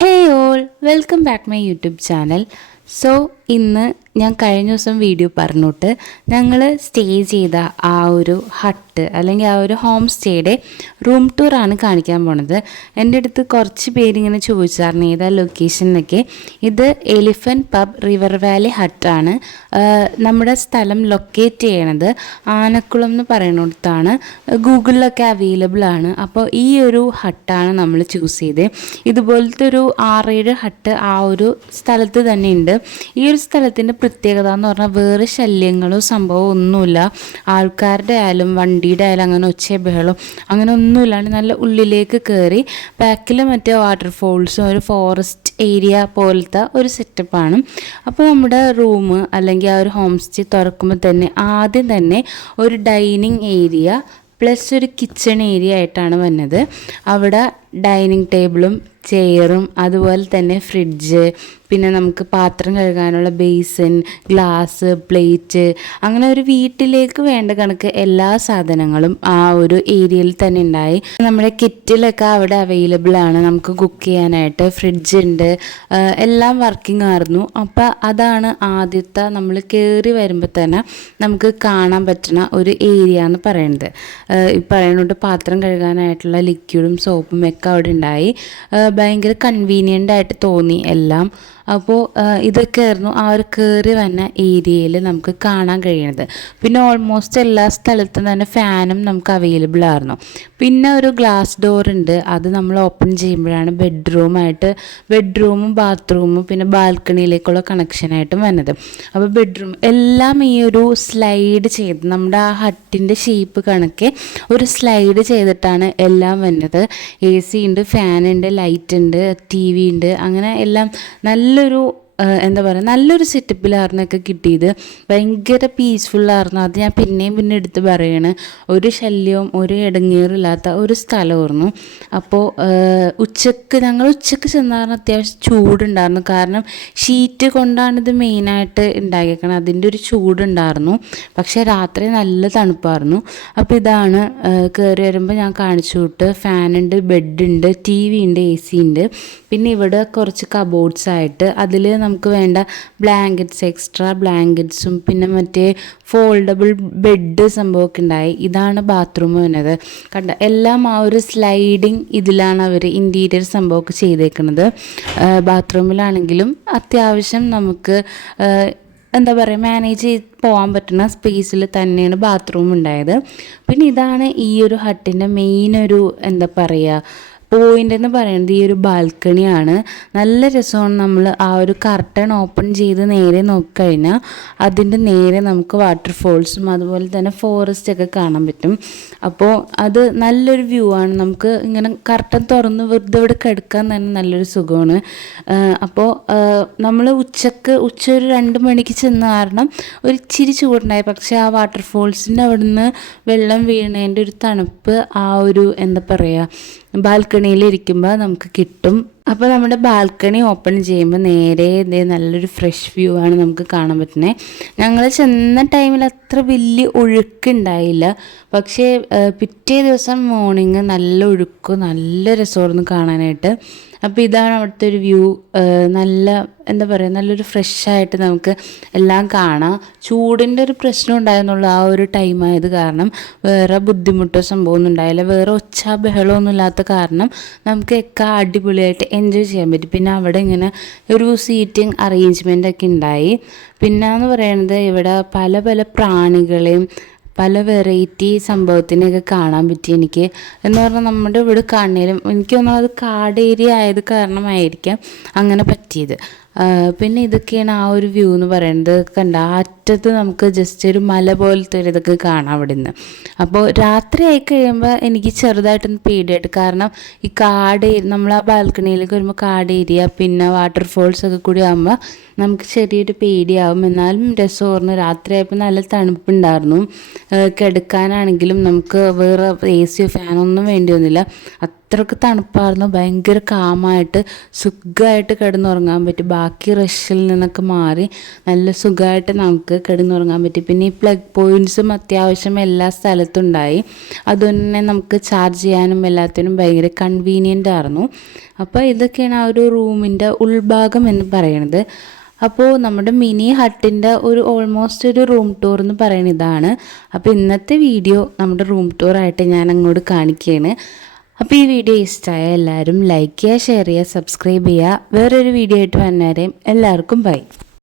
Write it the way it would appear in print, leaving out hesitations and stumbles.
Hey all, welcome back my YouTube channel. So, ഇന്ന് ഞാൻ കഴിഞ്ഞ ദിവസം വീഡിയോ പറഞ്ഞിട്ട് ഞങ്ങൾ സ്റ്റേ ചെയ്ത ആ ഒരു ഹട്ട് അല്ലെങ്കിൽ ആ ഒരു ഹോം സ്റ്റേയുടെ റൂം ടൂറാണ് കാണിക്കാൻ പോണത്. എൻ്റെ അടുത്ത് കുറച്ച് പേരിങ്ങനെ ചോദിച്ചായിരുന്നു ഏതാ ലൊക്കേഷൻ എന്നൊക്കെ. ഇത് എലിഫൻറ്റ് പബ് റിവർ വാലി ഹട്ടാണ്. നമ്മുടെ സ്ഥലം ലൊക്കേറ്റ് ചെയ്യണത് ആനക്കുളം എന്ന് പറയുന്നിടത്താണ്. ഗൂഗിളിലൊക്കെ അവൈലബിൾ ആണ്. അപ്പോൾ ഈ ഒരു ഹട്ടാണ് നമ്മൾ ചൂസ് ചെയ്തത്. ഇതുപോലത്തെ ഒരു 6-7 ഹട്ട് ആ ഒരു സ്ഥലത്ത് തന്നെ ഉണ്ട്. ഈ ഒരു സ്ഥലത്തിൻ്റെ പ്രത്യേകത എന്ന് പറഞ്ഞാൽ വേറെ ശല്യങ്ങളോ സംഭവമോ ഒന്നുമില്ല. ആൾക്കാരുടെ ആയാലും വണ്ടിയുടെ ആയാലും അങ്ങനെ ഒച്ചയോ ബഹളോ അങ്ങനെ ഒന്നുമില്ലാണ്ട് നല്ല ഉള്ളിലേക്ക് കയറി ബാക്കിൽ മറ്റേ വാട്ടർഫോൾസും ഒരു ഫോറസ്റ്റ് ഏരിയ പോലത്തെ ഒരു സെറ്റപ്പാണ്. അപ്പോൾ നമ്മുടെ റൂം അല്ലെങ്കിൽ ആ ഒരു ഹോം സ്റ്റേ തുറക്കുമ്പോൾ തന്നെ ആദ്യം തന്നെ ഒരു ഡൈനിങ് ഏരിയ പ്ലസ് ഒരു കിച്ചൺ ഏരിയ ആയിട്ടാണ് വന്നത്. അവിടെ ഡൈനിങ് ടേബിളും ചെയറും അതുപോലെ തന്നെ ഫ്രിഡ്ജ്, പിന്നെ നമുക്ക് പാത്രം കഴുകാനുള്ള ബേസിൻ, ഗ്ലാസ്, പ്ലേറ്റ്, അങ്ങനെ ഒരു വീട്ടിലേക്ക് വേണ്ട കണക്ക് എല്ലാ സാധനങ്ങളും ആ ഒരു ഏരിയയിൽ തന്നെ ഉണ്ടായി. നമ്മുടെ കിറ്റിലൊക്കെ അവിടെ അവൈലബിൾ ആണ്. നമുക്ക് കുക്ക് ചെയ്യാനായിട്ട് ഫ്രിഡ്ജ് ഉണ്ട്, എല്ലാം വർക്കിംഗ് ആയിരുന്നു. അപ്പം അതാണ് ആദ്യത്തെ നമ്മൾ കയറി വരുമ്പോൾ തന്നെ നമുക്ക് കാണാൻ പറ്റുന്ന ഒരു ഏരിയ എന്ന് പറയുന്നത്. ഈ പറയുന്നത് പാത്രം കഴുകാനായിട്ടുള്ള ലിക്വിഡും സോപ്പും ഒക്കെ അവിടെ ഉണ്ടായി. ഭയങ്കര കൺവീനിയൻ്റ് ആയിട്ട് തോന്നി എല്ലാം. അപ്പോൾ ഇതൊക്കെ ആയിരുന്നു ആ ഒരു കയറി വന്ന ഏരിയയിൽ നമുക്ക് കാണാൻ കഴിയണത്. പിന്നെ ഓൾമോസ്റ്റ് എല്ലാ സ്ഥലത്തും തന്നെ ഫാനും നമുക്ക് അവൈലബിൾ ആയിരുന്നു. പിന്നെ ഒരു ഗ്ലാസ് ഡോർ ഉണ്ട്. അത് നമ്മൾ ഓപ്പൺ ചെയ്യുമ്പോഴാണ് ബെഡ്റൂമും ബാത്റൂമും പിന്നെ ബാൽക്കണിയിലേക്കുള്ള കണക്ഷനായിട്ടും വന്നത്. അപ്പോൾ ബെഡ്റൂം എല്ലാം ഈ ഒരു സ്ലൈഡ് ചെയ്ത് നമ്മുടെ ആ ഹട്ടിൻ്റെ ഷേപ്പ് കണക്കെ ഒരു സ്ലൈഡ് ചെയ്തിട്ടാണ് എല്ലാം വന്നത്. AC ഉണ്ട്, ഫാനുണ്ട്, ലൈറ്റ് ഉണ്ട്, TV ഉണ്ട്, അങ്ങനെ എല്ലാം നല്ലൊരു നല്ലൊരു സെറ്റപ്പിലായിരുന്നൊക്കെ കിട്ടിയത്. ഭയങ്കര പീസ്ഫുള്ളായിരുന്നു. അത് ഞാൻ പിന്നെ എടുത്ത് പറയാണ്. ഒരു ശല്യവും ഒരു ഇടങ്ങേറില്ലാത്ത ഒരു സ്ഥലമായിരുന്നു. അപ്പോൾ ഞങ്ങൾ ഉച്ചക്ക് ചെന്നായിരുന്നു. അത്യാവശ്യം ചൂടുണ്ടായിരുന്നു. കാരണം ഷീറ്റ് കൊണ്ടാണ് ഇത് മെയിനായിട്ട് ഉണ്ടാക്കിയേക്കണം. അതിൻ്റെ ഒരു ചൂടുണ്ടായിരുന്നു. പക്ഷേ രാത്രി നല്ല തണുപ്പായിരുന്നു. അപ്പോൾ ഇതാണ് കയറി വരുമ്പോൾ ഞാൻ കാണിച്ചു വിട്ട്. ഫാനുണ്ട്, ബെഡുണ്ട്, TV ഉണ്ട്, AC ഉണ്ട്. പിന്നെ ഇവിടെ കുറച്ച് കബോർഡ്സ് ആയിട്ട് അതിൽ നമുക്ക് വേണ്ട ബ്ലാങ്കറ്റ്സ്, എക്സ്ട്രാ ബ്ലാങ്കറ്റ്സും പിന്നെ മറ്റേ ഫോൾഡബിൾ ബെഡ് സംഭവമൊക്കെ ഉണ്ടായി. ഇതാണ് ബാത്റൂം വരുന്നത്. കണ്ട എല്ലാം ആ ഒരു സ്ലൈഡിങ് ഇതിലാണ് അവർ ഇൻറ്റീരിയർ സംഭവമൊക്കെ ചെയ്തേക്കുന്നത്. ബാത്റൂമിലാണെങ്കിലും അത്യാവശ്യം നമുക്ക് മാനേജ് ചെയ്ത് പോകാൻ പറ്റുന്ന സ്പേസിൽ തന്നെയാണ് ബാത്റൂം ഉണ്ടായത്. പിന്നെ ഇതാണ് ഈ ഒരു ഹട്ടിൻ്റെ മെയിൻ ഒരു പോയിൻ്റ് എന്ന് പറയുന്നത് ഈ ഒരു ബാൽക്കണിയാണ്. നല്ല രസമാണ്. നമ്മൾ ആ ഒരു കർട്ടൺ ഓപ്പൺ ചെയ്ത് നേരെ നോക്കിക്കഴിഞ്ഞാൽ അതിൻ്റെ നേരെ നമുക്ക് വാട്ടർഫോൾസും അതുപോലെ തന്നെ ഫോറസ്റ്റ് ഒക്കെ കാണാൻ പറ്റും. അപ്പോൾ അത് നല്ലൊരു വ്യൂ ആണ്. നമുക്ക് ഇങ്ങനെ കർട്ടൻ തുറന്ന് വെറുതെ ഇവിടെ കിടക്കാൻ തന്നെ നല്ലൊരു സുഖമാണ്. അപ്പോൾ നമ്മൾ ഉച്ച ഒരു 2 മണിക്ക് ചെന്ന കാരണം ഒരു ഇച്ചിരി ചൂടുണ്ടായി. പക്ഷേ ആ വാട്ടർഫോൾസിൻ്റെ അവിടെ നിന്ന് വെള്ളം വീണതിൻ്റെ ഒരു തണുപ്പ് ആ ഒരു ബാൽക്കണിയിൽ ഇരിക്കുമ്പോൾ നമുക്ക് കിട്ടും. അപ്പോൾ നമ്മുടെ ബാൽക്കണി ഓപ്പൺ ചെയ്യുമ്പോൾ നേരെ നല്ലൊരു ഫ്രഷ് വ്യൂ ആണ് നമുക്ക് കാണാൻ പറ്റുന്നത്. ഞങ്ങൾ ചെന്ന ടൈമിൽ അത്ര വലിയ ഒഴുക്കുണ്ടായില്ല. പക്ഷേ പിറ്റേ ദിവസം മോർണിംഗ് നല്ല ഒഴുക്കും നല്ല രസമായിരുന്നു കാണാനായിട്ട്. അപ്പോൾ ഇതാണ് അവിടുത്തെ ഒരു വ്യൂ. നല്ലൊരു ഫ്രഷായിട്ട് നമുക്ക് എല്ലാം കാണാം. ചൂടിൻ്റെ ഒരു പ്രശ്നം ഉണ്ടായിരുന്നുള്ളൂ ആ ഒരു ടൈം ആയത് കാരണം. വേറെ ബുദ്ധിമുട്ടോ സംഭവമൊന്നും ഉണ്ടായില്ല. വേറെ ഒച്ച ബഹളമൊന്നും ഇല്ലാത്ത കാരണം നമുക്കൊക്കെ അടിപൊളിയായിട്ട് എൻജോയ് ചെയ്യാൻ പറ്റും. പിന്നെ അവിടെ ഇങ്ങനെ ഒരു സീറ്റിംഗ് അറേഞ്ച്മെൻ്റ് ഒക്കെ ഉണ്ടായി. പിന്നെയെന്ന് പറയുന്നത് ഇവിടെ പല പല പ്രാണികളെയും പല വെറൈറ്റി സംഭവത്തിനെയൊക്കെ കാണാൻ പറ്റി എനിക്ക്. എന്ന് പറഞ്ഞാൽ നമ്മുടെ ഇവിടെ കാണുന്നതിലും എനിക്ക് തോന്നുന്നത് അത് കാട് ഏരിയ ആയത് കാരണമായിരിക്കാം അങ്ങനെ പറ്റിയത്. പിന്നെ ഇതൊക്കെയാണ് ആ ഒരു വ്യൂ എന്ന് പറയുന്നത്. കണ്ട അറ്റത്ത് നമുക്ക് ജസ്റ്റ് ഒരു മല പോലത്തെ ഒരു ഇതൊക്കെ കാണാം അവിടെ നിന്ന്. അപ്പോൾ രാത്രി ആയി കഴിയുമ്പോൾ എനിക്ക് ചെറുതായിട്ടൊന്ന് പേടിയായിട്ട്. കാരണം ഈ നമ്മൾ ആ ബാൽക്കണിയിലേക്ക് വരുമ്പോൾ കാട് ഏരിയ പിന്നെ വാട്ടർഫോൾസ് ഒക്കെ കൂടി ആകുമ്പോൾ നമുക്ക് ചെറിയൊരു പേടിയാവും. എന്നാലും രസമായിരുന്നു. രാത്രി ആയപ്പോൾ നല്ല തണുപ്പുണ്ടായിരുന്നു. കിടക്കാനാണെങ്കിലും നമുക്ക് വേറെ AC ഫാനൊന്നും വേണ്ടി വന്നില്ല. അത്രയ്ക്ക് തണുപ്പായിരുന്നു. ഭയങ്കര കാമായിട്ട് സുഖമായിട്ട് കിടന്നുറങ്ങാൻ പറ്റി. ബാക്കി റഷിൽ നിന്നൊക്കെ മാറി നല്ല സുഖമായിട്ട് നമുക്ക് കിടന്നുറങ്ങാൻ പറ്റി. പിന്നെ ഈ പ്ലഗ് പോയിൻറ്റ്സും അത്യാവശ്യം എല്ലാ സ്ഥലത്തും ഉണ്ടായി. അതുകൊണ്ട് തന്നെ നമുക്ക് ചാർജ് ചെയ്യാനും എല്ലാത്തിനും ഭയങ്കര കൺവീനിയൻ്റ് ആയിരുന്നു. അപ്പോൾ ഇതൊക്കെയാണ് ആ ഒരു റൂമിൻ്റെ ഉൾഭാഗം എന്ന് പറയുന്നത്. അപ്പോൾ നമ്മുടെ മിനി ഹട്ടിൻ്റെ ഓൾമോസ്റ്റ് ഒരു റൂം ടൂർ എന്ന് പറയുന്നത് ഇതാണ്. അപ്പോൾ ഇന്നത്തെ വീഡിയോ നമ്മുടെ റൂം ടൂറായിട്ട് ഞാൻ അങ്ങോട്ട് കാണിക്കുകയാണ്. അപ്പോൾ ഈ വീഡിയോ ഇഷ്ടമായ എല്ലാവരും ലൈക്ക് ചെയ്യുക, ഷെയർ ചെയ്യുക, സബ്സ്ക്രൈബ് ചെയ്യുക. വേറൊരു വീഡിയോ ആയിട്ട് വന്നവരെയും എല്ലാവർക്കും ബൈ.